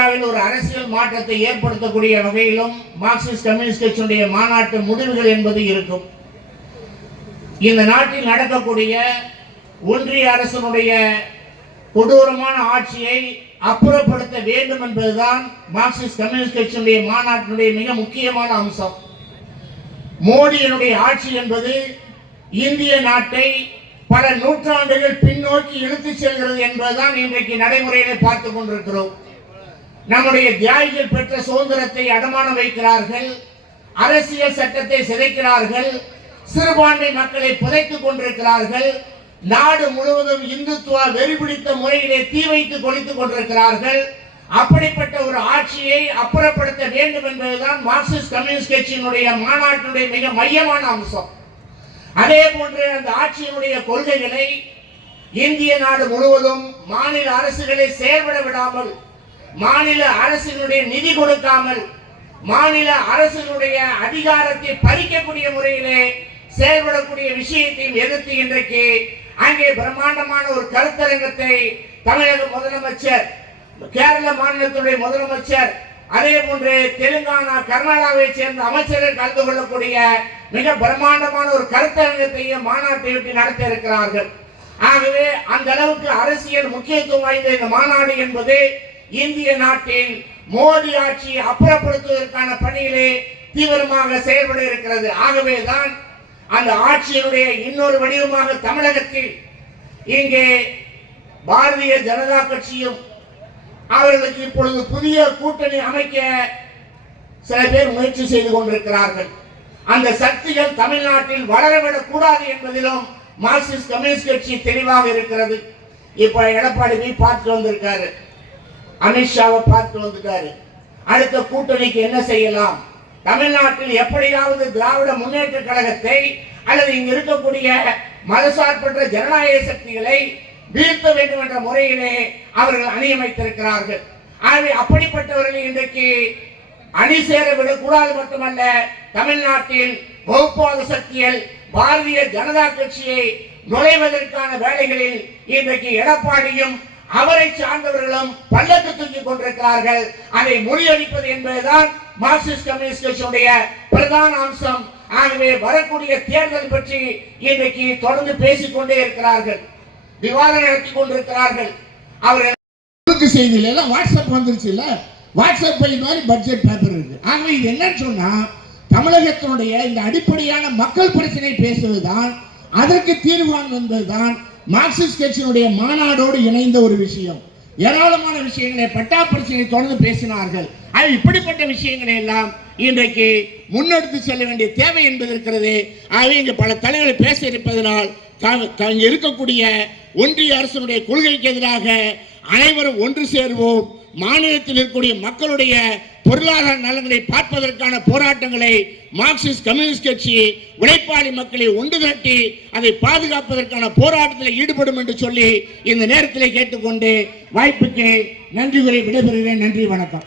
இந்தியாவில் ஒரு அரசியல் மாற்றத்தை ஏற்படுத்தக்கூடிய வகையிலும் மார்க்சிஸ்ட் கம்யூனிஸ்ட் கட்சியுடைய மாநாட்டு முடிவுகள் என்பது இருக்கும். இந்த நாட்டில் நடக்கக்கூடிய ஒன்றிய அரசனுடைய கொடூரமான ஆட்சியை அப்புறப்படுத்த வேண்டும் என்பதுதான் மார்க்சிஸ்ட் கம்யூனிஸ்ட் கட்சியினுடைய மாநாட்டினுடைய மிக முக்கியமான அம்சம். மோடியினுடைய ஆட்சி என்பது இந்திய நாட்டை பல நூற்றாண்டுகள் பின்னோக்கி இழுத்துச் செல்கிறது என்பதுதான் இன்றைக்கு நடைமுறையிலே பார்த்துக் கொண்டிருக்கிறோம். நம்முடைய தியாகிகள் பெற்ற சுதந்திரத்தை அடமானம் வைக்கிறார்கள் அரசியல் சட்டத்தை சிதைக்கிறார்கள் சிறுபான்மை மக்களை புதைத்துக் கொண்டிருக்கிறார்கள் நாடு முழுவதும் இந்துத்துவ வெறிபிடித்த முறையிலே தீ வைத்து கொளித்துக் கொண்டிருக்கிறார்கள். அப்படிப்பட்ட ஒரு ஆட்சியை அப்புறப்படுத்த வேண்டும் என்பதுதான் மார்க்சிஸ்ட் கம்யூனிஸ்ட் கட்சியினுடைய மாநாட்டினுடைய மிக மையமான அம்சம். அதே போன்று அந்த ஆட்சியினுடைய கொள்கைகளை இந்திய நாடு முழுவதும் மாநில அரசுகளை செயல்பட விடாமல் மாநில அரசினுடைய நிதி கொடுக்காமல் மாநில அரசினுடைய அதிகாரத்தை பறிக்கக்கூடிய முறையிலே செயல்படக்கூடிய விஷயத்தையும் எதிர்த்து இன்றைக்கு அங்கே பிரம்மாண்டமான ஒரு கருத்தரங்கத்தை தமிழக முதலமைச்சர் கேரள மாநிலத்துடைய முதலமைச்சர் அதே போன்று தெலுங்கானா கர்நாடகாவை சேர்ந்த அமைச்சர்கள் கலந்து கொள்ளக்கூடிய மிக பிரம்மாண்டமான ஒரு கருத்தரங்கத்தையும் மாநாட்டை விட்டு நடத்த இருக்கிறார்கள். ஆகவே அந்த அளவுக்கு அரசியல் முக்கியத்துவம் வாய்ந்த இந்த மாநாடு என்பது இந்திய நாட்டின் மோடி ஆட்சியை அப்புறப்படுத்துவதற்கான பணியிலே தீவிரமாக செயல்பட இருக்கிறது. ஆகவேதான் அந்த ஆட்சியினுடைய இன்னொரு வடிவமாக தமிழகத்தில் இங்கே பாரதிய ஜனதா கட்சியும் அவர்களுக்கு இப்பொழுது புதிய கூட்டணி அமைக்க சில பேர் முயற்சி செய்து கொண்டிருக்கிறார்கள். அந்த சக்திகள் தமிழ்நாட்டில் வளரவிடக் கூடாது என்பதிலும் மார்க்சிஸ்ட் கம்யூனிஸ்ட் கட்சி தெளிவாக இருக்கிறது. இப்ப எடப்பாடி போய் பார்த்து வந்திருக்காரு. அமித்ஷாவை பார்த்து வந்துட்டாரு. அடுத்த கூட்டணிக்கு என்ன செய்யலாம்? தமிழ்நாட்டில் எப்படியாவது திராவிட முன்னேற்ற கழகத்தை அல்லது இங்கு இருக்கக்கூடிய மதசார்பற்ற ஜனநாயக சக்திகளை வீழ்த்த வேண்டும் என்ற முறையிலே அவர்கள் அணியமைத்திருக்கிறார்கள். ஆகவே அப்படிப்பட்டவர்கள் இன்றைக்கு அணி சேர விடக்கூடாது மட்டுமல்ல தமிழ்நாட்டில் வகுப்பாத சக்திகள் பாரதிய ஜனதா கட்சியை நுழைவதற்கான வேலைகளில் இன்றைக்கு எடப்பாடியும் அவரை சார்ந்தவர்களும் பல்லக்கு தூக்கிக் கொண்டிருக்கிறார்கள். அதை முறியடிப்பது என்பதுதான் மார்க்சிஸ்ட் கம்யூனிஸ்ட் கட்சியுடைய பிரதான அம்சம். ஆகவே வரக்கூடிய தேர்தல் பற்றி இன்றைக்கு தொடர்ந்து பேசிக்கொண்டே இருக்கிறார்கள். விவாதம் நடத்தி கொண்டிருக்கிறார்கள். அவர்கள் குறுக்கு செய்தியில எல்லாம் வாட்ஸ்அப் வந்துருச்சு இல்ல வாட்ஸ்அப் பை மாதிரி பட்ஜெட் பேப்பர் இருக்கு. ஆகவே இது என்னன்னு சொன்னா தமிழகத்தினுடைய இந்த அடிப்படையான மக்கள் பிரச்சனை பேசுவதுதான் அதற்கு தீர்வு காணும் என்பதுதான் மார்க்சிஸ்ட் கட்சியினுடைய மாநாடோடு இணைந்த ஒரு விஷயம். ஏராளமான விஷயங்களை பட்டா பிரச்சனை தொடர்ந்து பேசினார்கள். அது இப்படிப்பட்ட விஷயங்களை எல்லாம் இன்றைக்கு முன்னெடுத்து செல்ல வேண்டிய தேவை என்பது இருக்கிறது. ஆகவே இங்கு பல தலைவர்கள் பேச இருப்பதனால் க- இங்கு இருக்கக்கூடிய ஒன்றிய அரசனுடைய கொள்கைக்கு எதிராக அனைவரும் ஒன்று சேர்வோம். மாநிலத்தில் இருக்கக்கூடிய மக்களுடைய பொருளாதார நலன்களை பார்ப்பதற்கான போராட்டங்களை மார்க்சிஸ்ட் கம்யூனிஸ்ட் கட்சி உழைப்பாளி மக்களை ஒன்று திரட்டி அதை பாதுகாப்பதற்கான போராட்டத்தில் ஈடுபடும் என்று சொல்லி இந்த நேரத்தில் கேட்டுக்கொண்டு வாய்ப்புக்கு நன்றி கூறி விடைபெறுகிறேன். நன்றி வணக்கம்.